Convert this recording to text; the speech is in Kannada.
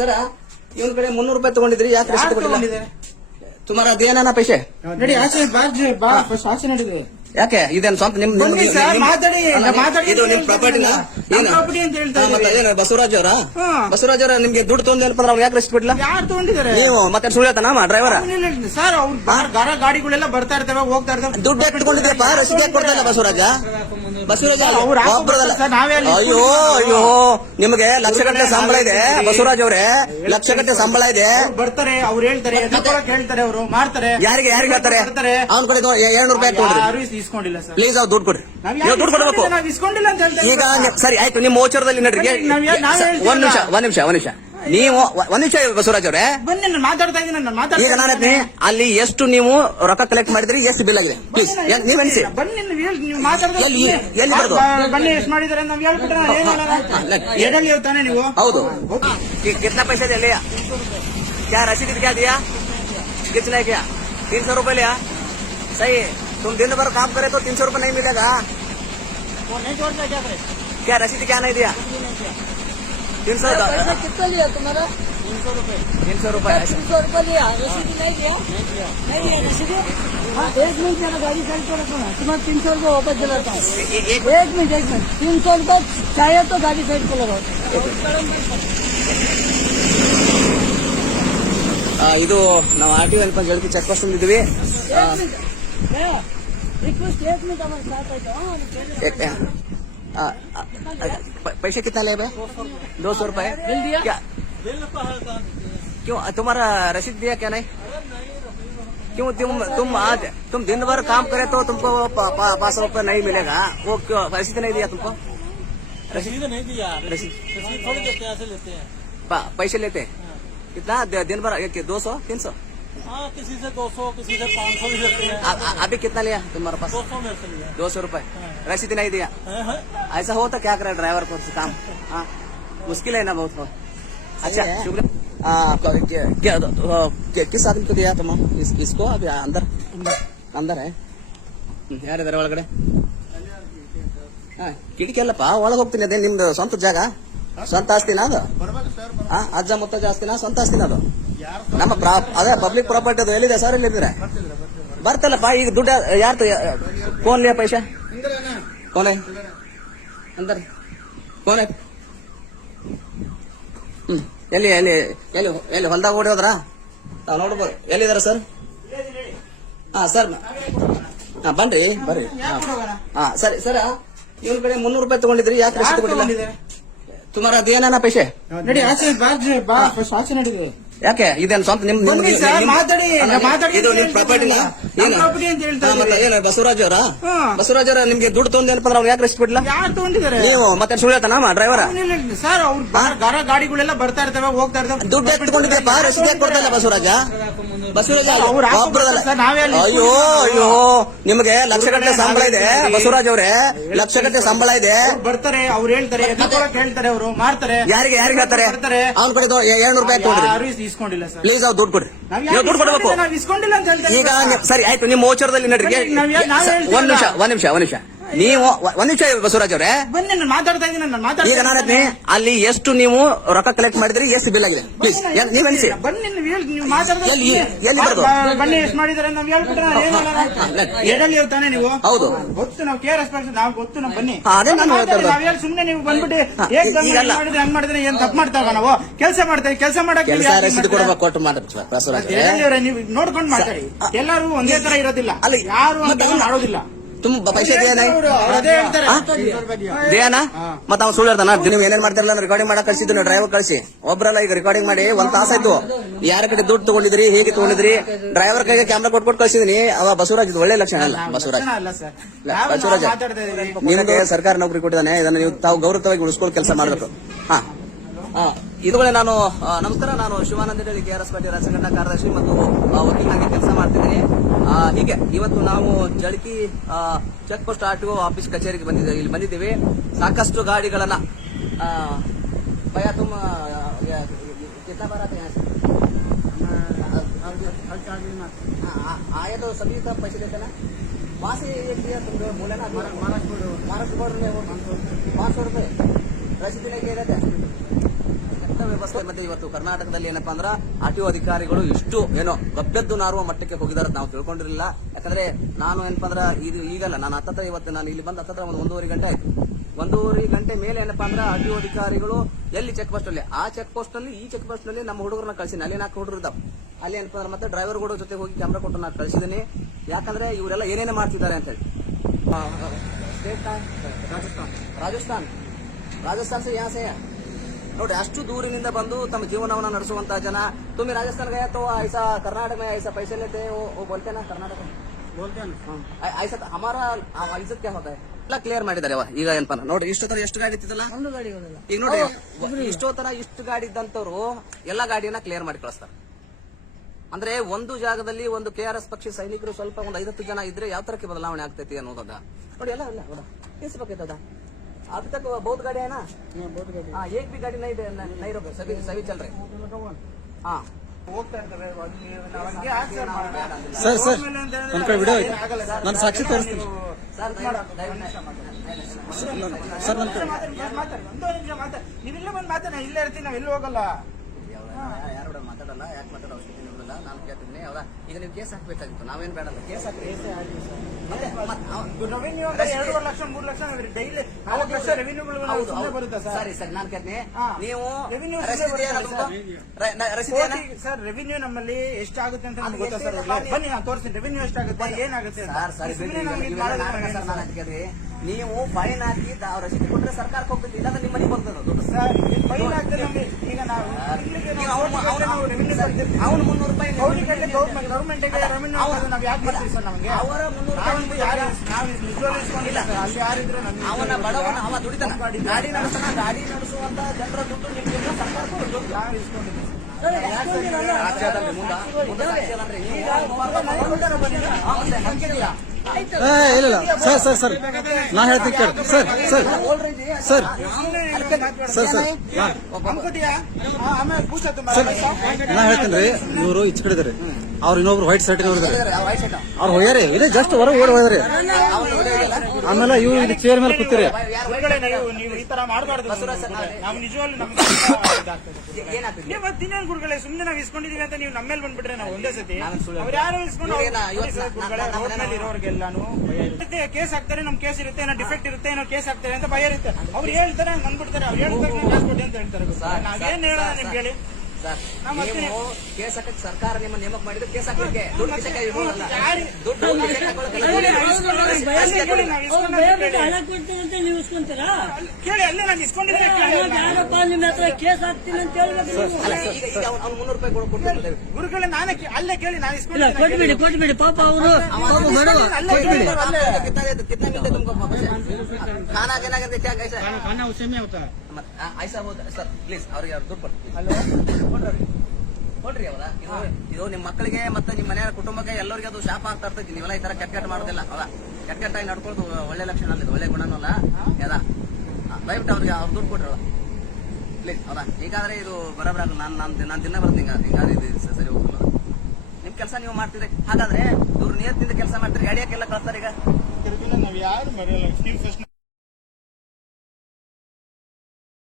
ಸರ ಇವನ್ ಕಡೆ 300 ರೂಪಾಯಿ ತಗೊಂಡಿದ್ರಿ, ಯಾಕೆ ರಸೀದಿ ಕೊಟ್ಟಿಲ್ಲ? तुम्हारा दिया ना पैसे? नडी आचे फस्ट आचे नडी ಯಾಕೆ ಇದೇನು ಸ್ವಂತ ನಿಮ್ ಇದು ನಿಮ್ ಪ್ರಾಪರ್ಟಿನ ಬಸವರಾಜ್ ಅವರ ಬಸವರಾಜ್ ಅವರ ನಿಮ್ಗೆ ದುಡ್ಡು ತೊಂದೇನಪ್ಪ ಅಂದ್ರೆ ಅವ್ರು ಯಾಕೆ ರೆಸ್ಟ್ ಬಿಡ್ಲಿಲ್ಲ? ಯಾರು ತಗೊಂಡಿದ್ದಾರೆ ನೀವು ಮತ್ತೆ ಸುಳ್ಳು ಹೇಳ್ತಾನ ಡ್ರೈವರ್ ಸರ್? ಅವ್ರು ಗಾಡಿಗಳೆಲ್ಲ ಬರ್ತಾ ಇರ್ತವೆ ಹೋಗ್ತಾ ಇರ್ತವೆ. ದುಡ್ಡು ಯಾಕೆ ಇಟ್ಕೊಂಡಿದ್ದೀಯಪ್ಪ? ರಸೀದಿ ಯಾಕೆ ಕೊಡ್ತಾ ಇಲ್ಲ ಬಸವರಾಜ? ಅಯ್ಯೋ ಅಯ್ಯೋ, ನಿಮಗೆ ಲಕ್ಷಗಟ್ಟಲೆ ಸಂಬಳ ಇದೆ ಬಸವರಾಜ್ ಅವರೇ, ಲಕ್ಷಗಟ್ಟಲೆ ಸಂಬಳ ಇದೆ. ಬರ್ತಾರೆ ಅವ್ರು ಹೇಳ್ತಾರೆ, ಹೇಳ್ತಾರೆ ಅವರು ಮಾಡ್ತಾರೆ. ಯಾರಿಗೆ ಹೇಳ್ತಾರೆ? ಅವ್ನ ಕಡೆ 700 ರೂಪಾಯಿ ತಗೊಂಡ್ರಿ, ಇಸ್ಕೊಂಡಿಲ್ಲ ಸರ್. ಪ್ಲೀಸ್ ಅವ್ರು ದುಡ್ಡು ಕೊಡ್ರಿ, ನೀವು ದುಡ್ಡು ಕೊಡ್ಬೇಕು. ಇಸ್ಕೊಂಡಿಲ್ಲ ಅಂತ ಹೇಳ್ತಾರೆ. ಈಗ ಸರಿ ಆಯ್ತು, ನಿಮ್ಮ ಓಚರದಲ್ಲಿ ನಡ್ರಿ. ಒಂದ್ ನಿಮಿಷ ನೀವು ಒಂದ್ ನಿಮಿಷ ಬಸವರಾಜ್ ಅವರೇ ಬನ್ನಿ, ನಾನು ಮಾತಾಡ್ತಾ ಇದ್ದೀನಿ. ಈಗ ನಾನು ಅಲ್ಲಿ ಎಷ್ಟು ನೀವು ರೊಕ್ಕ ಕಲೆಕ್ಟ್ ಮಾಡಿದ್ರಿ, ಎಷ್ಟು ಬಿಲ್ ಆಗಿದೆ ಪ್ಲೀಸ್ ನೀವು ಅನಿಸಿ. ಬನ್ನಿ, ನೀವು ಮಾತಾಡ್ತಾ ಎಲ್ಲಿ ಬರೋದು? ಬನ್ನಿ, ಎಷ್ಟು ಮಾಡಿದ್ದಾರೆ ನಾವು ಹೇಳ್ಬಿಟ್ರೆ ತಾನೆ ನೀವು. ಹೌದು, कितना पैसे दे लिया? क्या रसीद क्या दिया? कितना क्या? 300 रुपए लिया? सही है, तुम दिन भर काम करे तो 300 रुपए नहीं मिलेगा। वो नहीं जोड़ना क्या करे? क्या रसीद क्या नहीं दिया? 300 पैसा कितना लिया तुम्हारा? 300 रुपए। 300 रुपए 300 रुपए लिया, रसीद नहीं दिया? नहीं दिया रसीद। हाँ, 1 मिनट जरा गाड़ी साइड पर रखो ना, तुम्हारा 300 रुपए वापस दिलाता हूँ। 1 मिनट 300 रुपए चाहिए तो गाड़ी साइड पर लगाओ। ಇದು ನಾವು RTO ಅಲ್ಪ ಜಳಕಿ ಚೆಕ್ ಪೋಸ್ಟ್ ಬಂದಿದ್ವಿ. रिक्वेस्ट 1 मिनट हमारे साथ आ जाओ। पैसे कितना ले भाई? 200 रुपए बिल दिया? क्या क्यों तुम्हारा रसीद दिया क्या नहीं? क्यों तुम दिन भर काम करे तो तुमको 500 रुपए नहीं मिलेगा? वो क्यों रसीद नहीं दिया तुमको? रसीद नहीं दिया, रसीद थोड़ी देते हैं, ऐसे लेते हैं। पैसे लेते हैं कितना दिन भर? 200 300? हाँ, किसी से 200, किसी से 500 भी लेते हैं। अभी कितना लिया तुम्हारे पास? 200 में से लिया। 200 रुपए रसीद नहीं दिया? ऐसा हो तो क्या करे ड्राइवर को काम? हाँ, मुश्किल है ना बहुत। अच्छा शुक्रिया। किस आदमी को दिया तुम इसको? अभी अंदर है ಯಾರಿದ್ದಾರೆ ಒಳಗಡೆ? ಕಿಟಕಿ ಅಲ್ಲಪ್ಪ, ಒಳಗೆ ಹೋಗ್ತೀನಿ. ಅದೇ ನಿಮ್ದು ಸ್ವಂತ ಜಾಗ, ಸ್ವಂತ ಆಸ್ತಿನ ಅದು? ಅಜ್ಜ ಮುತ್ತಜ್ಜ ಆಸ್ತಿನ, ಸ್ವಂತ ಆಸ್ತಿನ ಅದು? ನಮ್ಮ ಅದೇ ಪಬ್ಲಿಕ್ ಪ್ರಾಪರ್ಟಿ ಅದು. ಎಲ್ಲಿದೆ ಸರ್? ಎಲ್ಲಿದ್ರೆ ಬರ್ತಲ್ಲಪ್ಪ. ಈಗ ದುಡ್ಡು ಯಾರು कौन लिया पैसा? कौन है अंदर? कौन है? ಎಲ್ಲಿ ಎಲ್ಲಿ ಎಲ್ಲಿ ಎಲ್ಲಿ ಹೊಲ್ದಾಗ ಓಡಿ ಹೋದ್ರಾ? ನಾವು ನೋಡ್ಬೋದು. ಎಲ್ಲಿದಾರ ಸರ್? ಹಾ ಸರ್, ಹಾ ಬರ್ರಿ. ಹಾ ಸರಿ ಸರ್, ಇವನ್ ಕಡೆ 300 ರೂಪಾಯಿ ತಗೊಂಡಿದ್ರಿ, ಯಾಕೆ ರಸೀದಿ ಕೊಟ್ಟಿಲ್ಲ? तुम्हारा दिया ना पैसे? नडी आचे फस्ट आचे नडी ಯಾಕೆ ಇದೇನು ಸ್ವಂತ ನಿಮ್ ಇದು ನಿಮ್ ಪ್ರಾಪರ್ಟಿನ ಬಸವರಾಜ್ ಅವರ ಬಸವರಾಜ್ ಅವರ ನಿಮ್ಗೆ ದುಡ್ಡು ತೊಂದೇನಪ್ಪ ಅಂದ್ರೆ ಅವ್ರು ಯಾಕೆ ರೆಸ್ಟ್ ಬಿಡ್ಲಿಲ್ಲ? ಯಾರು ತಗೊಂಡಿದ್ದಾರೆ? ನೀವು ಮತ್ತೆ ಸುಳ್ಳು ಹೇಳ್ತಾನ ಡ್ರೈವರ್ ಸರ್? ಅವ್ರು ಗಾಡಿಗಳೆಲ್ಲ ಬರ್ತಾ ಇರ್ತವೆ ಹೋಗ್ತಾ ಇರ್ತವೆ. ದುಡ್ಡು ಯಾಕೆ ಇಟ್ಕೊಂಡಿದ್ದೀಯಪ್ಪ? ರಸೀದಿ ಯಾಕೆ ಕೊಡ್ತಾ ಇಲ್ಲ ಬಸವರಾಜ? ಅಯ್ಯೋ ಅಯ್ಯೋ, ನಿಮಗೆ ಲಕ್ಷಗಟ್ಟಲೆ ಸಂಬಳ ಇದೆ ಬಸವರಾಜ್ ಅವರೇ, ಲಕ್ಷಗಟ್ಟಲೆ ಸಂಬಳ ಇದೆ. ಬರ್ತಾರೆ ಅವ್ರು ಹೇಳ್ತಾರೆ, ಹೇಳ್ತಾರೆ ಅವರು ಮಾಡ್ತಾರೆ. ಯಾರಿಗೆ ಹೇಳ್ತಾರೆ? ಅವ್ನ ಕಡೆ 700 ರೂಪಾಯಿ ತಗೊಂಡ್ರಿ, ಇಸ್ಕೊಂಡಿಲ್ಲ ಸರ್. ಪ್ಲೀಸ್ ಅವ್ರು ದುಡ್ಡು ಕೊಡ್ರಿ, ನೀವು ದುಡ್ಡು ಕೊಡ್ಬೇಕು. ಇಸ್ಕೊಂಡಿಲ್ಲ ಅಂತ ಹೇಳ್ತಾರೆ. ಈಗ ಸರಿ ಆಯ್ತು, ನಿಮ್ಮ ಓಚರದಲ್ಲಿ ನಡ್ರಿ. ಒಂದ್ ನಿಮಿಷ ನೀವು ಒಂದ್ ನಿಮಿಷ ಬಸವರಾಜ್ ಅವರೇ ಬನ್ನಿ, ನಾನು ಮಾತಾಡ್ತಾ ಇದ್ದೀನಿ. ಈಗ ನಾನು ಅಲ್ಲಿ ಎಷ್ಟು ನೀವು ರೊಕ್ಕ ಕಲೆಕ್ಟ್ ಮಾಡಿದ್ರಿ, ಎಷ್ಟು ಬಿಲ್ ಆಗಿದೆ ಪ್ಲೀಸ್ ನೀವು ಅನಿಸಿ. ಬನ್ನಿ, ನೀವು ಮಾತಾಡ್ತಾ ಎಲ್ಲಿ ಬರೋದು? ಬನ್ನಿ, ಎಷ್ಟು ಮಾಡಿದ್ದಾರೆ ನಾವು ಹೇಳ್ಬಿಟ್ರೆ ತಾನೆ ನೀವು. ಹೌದು, ಗೊತ್ತು, ನಾವು ಕೇರ್ ನಾವು ಗೊತ್ತು. ನಾವು ಬನ್ನಿ, ಅದೇ ನಾನು ನಾವ್ ಸುಮ್ನೆ ನೀವು ಬಂದ್ಬಿಟ್ಟು ಹಂಗ್ ಮಾಡಿದ್ರೆ ಏನ್ ತಪ್ಪು ಮಾಡ್ತಾವ? ನಾವು ಕೆಲಸ ಮಾಡ್ತೇವೆ, ಕೆಲಸ ಮಾಡಕ್ಕೆ ರಸೀದಿ ಕೊಡಬೇಕು, ಕೊಟ್ಟು ಮಾಡ್ಬೇಕು ಬಸವರಾಜ್. ನೀವು ನೋಡ್ಕೊಂಡು ಮಾತಾಡಿ. ಎಲ್ಲರೂ ಒಂದೇ ತರ ಇರೋದಿಲ್ಲ, ಯಾರು ಮಾಡೋದಿಲ್ಲ. तुम पैसे दिया नहीं? दिया ना? ಮತ್ತೆ ಅವ್ನು ಸುಳ್ಳು ಹೇಳ್ತಾನ? ನೀವು ಏನೇನ್ ಮಾಡ್ತಿರಲ್ಲ, ರೆಕಾರ್ಡಿಂಗ್ ಮಾಡಕ್ ಕಳ್ಸಿದ್ದು ಡ್ರೈವರ್ ಕಳ್ಸಿ. ಒಬ್ರಲ್ಲ, ಈಗ ರೆಕಾರ್ಡಿಂಗ್ ಮಾಡಿ 1 ತಾಸಾಯ್ತು. ಯಾರ ಕಡೆ ದುಡ್ಡು ತಗೊಂಡಿದ್ರಿ, ಹೇಗೆ ತಗೊಂಡಿದ್ರಿ? ಡ್ರೈವರ್ ಕೈಗೆ ಕ್ಯಾಮ್ರಾ ಕೊಟ್ಬಿಟ್ಟು ಕಳ್ಸಿದೀನಿ. ಅವ ಬಸವರಾಜ್ ಇದು ಒಳ್ಳೆ ಲಕ್ಷಣ ಅಲ್ಲ. ಬಸವರಾಜ್ ನಿಮಗೆ ಸರ್ಕಾರ ನೌಕರಿ ಕೊಟ್ಟಿದ್ದಾನೆ, ಇದನ್ನ ನೀವು ತಾವು ಗೌರವವಾಗಿ ಉಳಿಸ್ಕೊಂಡು ಕೆಲಸ ಮಾಡಬೇಕು. ಹಾ ಇದುಗಳೇ ನಾನು ನಮಸ್ಕಾರ, ನಾನು ಶಿವಾನಂದ ರೆಡ್ಡಿ, KRS ಪಾಟೀಲ್ ರಾಜ್ಯ ಸಂಘಟನಾ ಕಾರ್ಯದರ್ಶಿ ಮತ್ತು ವಕೀಲನಾಗಿ ಕೆಲಸ ಮಾಡ್ತಿದ್ದೀನಿ. ಹೀಗೆ ಇವತ್ತು ನಾವು Jalaki check post RTO office ಕಚೇರಿಗೆ ಇಲ್ಲಿ ಬಂದಿದ್ದೀವಿ. ಸಾಕಷ್ಟು ಗಾಡಿಗಳನ್ನ ಭಯ ತುಮ್ कितना बार आते हैं? आए तो सभी का पैसे देते ना? वहाँ से एक दिया तुम बोले ना, महाराष्ट्र बॉर्डर में 500 रुपए रसीद नहीं दे रहे थे। ವ್ಯವಸ್ಥೆ ಮಧ್ಯೆ ಇವತ್ತು ಕರ್ನಾಟಕದಲ್ಲಿ ಏನಪ್ಪಾ ಅಂದ್ರೆ RTO ಅಧಿಕಾರಿಗಳು ಇಷ್ಟು ಏನೋ ಗಬ್ಬೆದ್ದು ನಾರುವ ಮಟ್ಟಕ್ಕೆ ಹೋಗಿದಾರೆ ನಾವು ತಿಳ್ಕೊಂಡಿರಲಿಲ್ಲ. ಯಾಕಂದ್ರೆ ನಾನು ಏನಪ್ಪಾ ಅಂದ್ರೆ ಇದು ಈಗಲ್ಲ, ನಾನು ಹತ್ತತ್ರ ಇವತ್ತು ನಾನು ಇಲ್ಲಿ ಬಂದು ಹತ್ತತ್ರ ಒಂದು 1.5 ಗಂಟೆ ಆಯ್ತು. 1.5 ಗಂಟೆ ಮೇಲೆ ಏನಪ್ಪಾ ಅಂದ್ರೆ RTO ಅಧಿಕಾರಿಗಳು ಎಲ್ಲಿ ಚೆಕ್ ಪೋಸ್ಟ್ ಅಲ್ಲಿ, ಆ ಚೆಕ್ ಪೋಸ್ಟ್ ನಲ್ಲಿ ಈ ಚೆಕ್ ಪೋಸ್ಟ್ ನಲ್ಲಿ ನಮ್ಮ ಹುಡುಗರನ್ನ ಕಳಿಸಿನಿ. ಅಲ್ಲಿ 4 ಹುಡುಗರು ಇದ್ದಾವೆ. ಅಲ್ಲಿ ಏನಪ್ಪಾ ಅಂದ್ರೆ ಮತ್ತೆ ಡ್ರೈವರ್ ಕೂಡ ಜೊತೆ ಹೋಗಿ ಕ್ಯಾಮ್ರಾ ಕೊಟ್ಟು ನಾನು ಕಳಿಸಿದ್ದೀನಿ. ಯಾಕಂದ್ರೆ ಇವರೆಲ್ಲ ಏನೇನೇ ಮಾಡ್ತಿದ್ದಾರೆ ಅಂತ ಹೇಳಿ. ಸ್ಟೇಟ್ ರಾಜಸ್ಥಾನ್ ಸೆ ಯಾ ಸೆ ನೋಡಿ, ಅಷ್ಟು ದೂರಿನಿಂದ ಬಂದು ತಮ್ಮ ಜೀವನವನ್ನು ನಡೆಸುವಂತಹ ಜನ. ತುಮಿ ರಾಜಸ್ಥಾನ್ ಗಯಾ ತೋ ಐಸಾ ಕರ್ನಾಟಕ में ऐसा पैसे लेते हैं वो बोलते हैं ना कर्नाटक में बोलते हैं ऐसा हमारा इज्जत क्या होता है ಎಲ್ಲ ಕ್ಲಿಯರ್ ಮಾಡಿದ್ದಾರೆ. ಈಗ ಏನಪ್ಪ ನೋಡಿ, ಇಷ್ಟೊತ್ತರ ಎಷ್ಟು ಗಾಡಿ ಇತ್ತಿದ್ದಲ್ಲ, ಒಂದು ಗಾಡಿಗಳಿಲ್ಲ. ಈಗ ನೋಡಿ ಇಷ್ಟೊತ್ತರ ಇಷ್ಟು ಗಾಡಿ ಇದ್ದಂತವ್ರು ಎಲ್ಲ ಗಾಡಿಯನ್ನ ಕ್ಲಿಯರ್ ಮಾಡಿ ಕಳಿಸ್ತಾರೆ. ಅಂದ್ರೆ ಒಂದು ಜಾಗದಲ್ಲಿ ಒಂದು KRS ಪಕ್ಷಿ ಸೈನಿಕರು ಸ್ವಲ್ಪ ಒಂದು 5-10 ಜನ ಇದ್ರೆ ಯಾವ ತರಕ್ಕೆ ಬದಲಾವಣೆ ಆಗ್ತೈತಿ ಅನ್ನೋದದ ನೋಡಿ. ಎಲ್ಲ ತಿಳಿಸಬೇಕದ अब तक बहुत गाड़ी है ना, बहुत गाड़ी. हाँ एक भी गाड़ी नहीं रोके, सभी चल रहे. हाँ ಹೋಗ್ತಾ ಇರ್ತಾರೆ ಅಲ್ಲಿ ನಾವು ಹಂಗೆ ಆನ್ಸರ್ ಮಾಡೋಣ. ಸರ್ ಸರ್ ಆಮೇಲೆ ಅಂತ ಹೇಳಿದ್ರೆ ನನ್ನ ಕಡೆ ವಿಡಿಯೋ ಐತೆ, ಆಗಲ್ಲ ಸರ್. ನಾನು ಸಾಕ್ಷಿ ತೋರಿಸ್ತೀನಿ ಸರ್ ಸರ್. ನನ್ನ ಕಡೆ ಒಂದೂವರೆ ನಿಮಿಷ ಮಾತಾಡಿ. ನೀವಿಲ್ಲೇ ಬಂದು ಮಾತಾಡಿ, ಇಲ್ಲೇ ಇರ್ತೀನಿ, ನಾವು ಎಲ್ಲೂ ಹೋಗಲ್ಲ. ಯಾರು ಮಾತಾಡಲ್ಲ, ಯಾಕೆ ಮಾತಾಡೋ ಅವಶ್ಯಕತೆ ಇರೋದಿಲ್ಲ. ನಾನು ಕೇಳ್ತಿದ್ದೀನಿ. ಹೌದಾ, ಈಗ ನೀವು ಕೇಸ್ ಹಾಕ್ಬೇಕಾಗಿತ್ತು, ನಾವೇನು ಬೇಡಲ್ಲ, ಕೇಸ್ ಹಾಕ್ರಿ. ರೆವಿನ್ಯೂ ಅಂತ 2 ಲಕ್ಷ 3 ಲಕ್ಷ ಡೈಲಿ 4 ಲಕ್ಷ ರೆವಿನ್ಯೂಗಳು ಬರುತ್ತೆ ಸರ್. ಸರಿ ಸರ್, ನಾನು ಕೇಳ್ತೀನಿ. ಹಾ. ನೀವು ರೆವಿನ್ಯೂ ರಸೀದಿ ಏನೋ ರಸೀದಿ ಏನೋ ಸರ್, ರೆವಿನ್ಯೂ ನಮ್ಮಲ್ಲಿ ಎಷ್ಟಾಗುತ್ತೆ ಅಂತ ಅದು ನಮ್ಗೆ ಗೊತ್ತಾ ಸರ್? ಎಷ್ಟಿದೆ? ಬನ್ನಿ ನಾನು ತೋರಿಸ್ತೀನಿ ರೆವಿನ್ಯೂ ಎಷ್ಟಾಗುತ್ತೆ, ಏನಾಗುತ್ತೆ ಅಂತ. ಸರ್ ಸರಿ ಸುಮ್ನೆ ನಮ್ಗೆ ಇದು ಮಾಡೋದು ಸರ್, ನಾನು ಅದಕ್ಕೆ ನೀವು ಫೈನ್ ಹಾಕಿ ರಸೀದಿ ಕೊಟ್ಟರೆ ಸರ್ಕಾರಕ್ಕೆ ಹೋಗ್ತೈತಿ, ಇಲ್ಲಾಂದ್ರೆ ನಿಮ್ಮ ಮನೆಗೆ ಬರ್ತದೆ ಅದು. ಸರ್ ಫೈನ್ ಆಗ್ತದೆ ನಮ್ಗೆ. ಈಗ ನಾವು ತಿಂಗ್ಳಿಗೆ ನಾವು ರೆವಿನ್ಯೂ ಕೊಡ್ತೀವಿ. ಅವನು 300 ರೂಪಾಯಿ ಗೌರ್ಮೆಂಟ್ಗೆ ರೆವಿನ್ಯೂ ನಾವು ಯಾಕೆ ಮಾಡ್ತೀವಿ ಸರ್? ನಮಗೆ ಅವರ 300 ನಾವು ರೂಪಾಯಿ ನಾವು ನಿಜವಾಗ್ಲೂ ಇಸ್ಕೊಂಡಿಲ್ಲ ಸರ್. ಅಲ್ಲಿ ಯಾರಿದ್ರು ನಮ್ಗೆ ಅವನ ಬಡವನ ಅವ ದುಡಿತಾನ, ಗಾಡಿ ನಡೆಸೋಣ, ಗಾಡಿ ನಡೆಸುವಂತ ಜನರ ದುಡ್ಡು ನಿಮ್ಗೆ ಸರ್ಕಾರಕ್ಕೂ ದುಡ್ಡು ನಾವು ಇಸ್ಕೊಂಡಿದ್ದೀವಿ. ರಾಜ್ಯದಲ್ಲಿ ಮುಂದೆ ರಾಜ್ಯದಲ್ಲಿ ಈಗ ಏ ಇಲ್ಲ ಸರ್ ಸರ್ ಸರ್ ನಾ ಹೇಳ್ತೀನಿ ಕೇಳಿ sir sir sir sir sir ಅನ್ಕೋತೀಯಾ? ಆಮೇಲೆ ಪೂಜಾ ಸರ್ ನಾ ಹೇಳ್ತೀನಿ ರೀ, ಇವರು ಈಚೆ ಕಡೆ ಇದಾರೆ, ಅವ್ರು ಇನ್ನೊಬ್ರು ವೈಟ್ ಶರ್ಟ್ ಇದ್ದಾರೆ, ಅವ್ರು ಹೋಗ್ಯಾರಿ, ಇದೇ ಜಸ್ಟ್ ಹೊರಗೆ ಓಡಿ ಹೋದ್ರಿ. ಆಮೇಲೆ ಇವು ಇಲ್ಲಿ ಚೇರ್ ಮೇಲೆ ಕೂತಿರಿ. ನೀವು ಈ ತರ ಮಾಡಬಾರ್ದು. ನಾವು ನಿಜವಾಗ್ಲೂ ನಮ್ಗೆ ನೀವು ದಿನೇನ್ ಗುರುಗಳೇ, ಸುಮ್ಮನೆ ನಾವು ಇಸ್ಕೊಂಡಿದೀವಿ ಅಂತ ನೀವು ನಮ್ಮ ಮೇಲೆ ಬಂದ್ಬಿಟ್ರೆ ನಾವು ಒಂದೇ ಸತಿ ಅವ್ರು ಯಾರು ಇಸ್ಕೊಂಡು ರೋಡ್ ಮೇಲೆ ಇರೋರ್ಗೆಲ್ಲಾನು ಭಯ ಇರುತ್ತೆ. ಕೇಸ್ ಹಾಕ್ತಾರೆ, ನಮ್ ಕೇಸ್ ಇರುತ್ತೆ, ಏನೋ ಡಿಫೆಕ್ಟ್ ಇರುತ್ತೆ, ಏನೋ ಕೇಸ್ ಹಾಕ್ತಾರೆ ಅಂತ ಭಯ ಇರುತ್ತೆ. ಅವ್ರು ಹೇಳ್ತಾರೆ, ಹಂಗ್ ಬಂದ್ಬಿಡ್ತಾರೆ. ಅವ್ರು ಹೇಳ್ತಾರೆ ಕೇಸ್ ಕೊಡಿ ಅಂತ ಹೇಳ್ತಾರೆ. ನಾವೇನ್ ಹೇಳೋಣ ನಿಮ್ಗೆ ಹೇಳಿ? ನೀವು ಕೇಸ್ ಹಾಕಕ್ಕೆ ಸರ್ಕಾರ ನಿಮ್ಮ ನೇಮಕ ಮಾಡಿದ್ರೆ ಕೇಸ್ ಹಾಕಲಿಕ್ಕೆ ದುಡ್ಡು ಕಿಸೆಗೆ ಇರೋಲ್ಲ. ದುಡ್ಡು ಕಿಸೆಗೆ ಹಣ ಕೊಡ್ತೀನಿ ಅಂತ ನೀವು ಇಸ್ಕೊಂತೀರಾ? ಕೇಳಿ, ಅಲ್ಲೇ ನಾನು ಇಸ್ಕೊಂಡಿದ್ದೆ. ಯಾರಪ್ಪ ನಿಮ್ಮ ಹತ್ರ ಕೇಸ್ ಹಾಕ್ತೀನಿ ಅಂತ ಹೇಳ್ಬೇಕು. ಈಗ ಅವ್ನು 300 ರೂಪಾಯಿ ಕೊಡ್ತಾರೆ ಗುರುಗಳೇ, ನಾನೇ ಅಲ್ಲೇ ಕೇಳಿ, ನಾನು ಇಲ್ಲ, ಕೊಟ್ಬಿಡಿ ಪಾಪ ಅವರು कितना मिलते तुमको खाना केना करके क्या कैसा खाना उसे में होता है. ऐसा होता ಸರ್ ಪ್ಲೀಸ್ ಅವ್ರಿಗೆ ಅವ್ರು ದುಡ್ಡು ಕೊಡ್ರಿ ಅವರ ಇದು ನಿಮ್ಮ ಮಕ್ಕಳಿಗೆ ಮತ್ತೆ ನಿಮ್ಮ ಮನೆಯ ಕುಟುಂಬಕ್ಕೆ ಎಲ್ಲರಿಗೆ ಅದು ಶಾಪ ಆಗ್ತಾ ಇರ್ತೈತಿ. ನೀವೆಲ್ಲ ಈ ತರ ಕೆಟ್ಟ ಮಾಡೋದಿಲ್ಲ. ಹೌದಾ, ಕೆಟ್ಟಾಗಿ ನಡ್ಕೊಳ್ಳೋದು ಒಳ್ಳೆ ಲಕ್ಷಣ ಅಲ್ಲ, ಒಳ್ಳೆ ಗುಣನೂ ಅಲ್ಲ. ಯಾವ್ದಾ ದಯವಿಟ್ಟು ಅವ್ರಿಗೆ ಅವ್ರು ದುಡ್ಡು ಕೊಡ್ರಲ್ಲ ಪ್ಲೀಸ್. ಹೌದಾ, ಈಗಾದ್ರೆ ಇದು ಬರೋಬರ ನಾನು ದಿನ ಬರ್ತೀನಿ. ಹಿಂಗಾದ್ರೆ ಇದು ಸರಿ ಹೋಗಲ್ಲ. ನಿಮ್ ಕೆಲಸ ನೀವು ಮಾಡ್ತೀರಿ. ಹಾಗಾದ್ರೆ ಇವ್ರು ನಿಯತ್ತಿಂದ ಕೆಲಸ ಮಾಡ್ತೀರಿ, ಗಾಡಿಯಾಕೆಲ್ಲ ಕಳ್ತಾರೆ. ಈಗ ನಾವ್ ಯಾರು ಮರೆಯಲ್ಲ. ನೀವು ಫಸ್ಟ್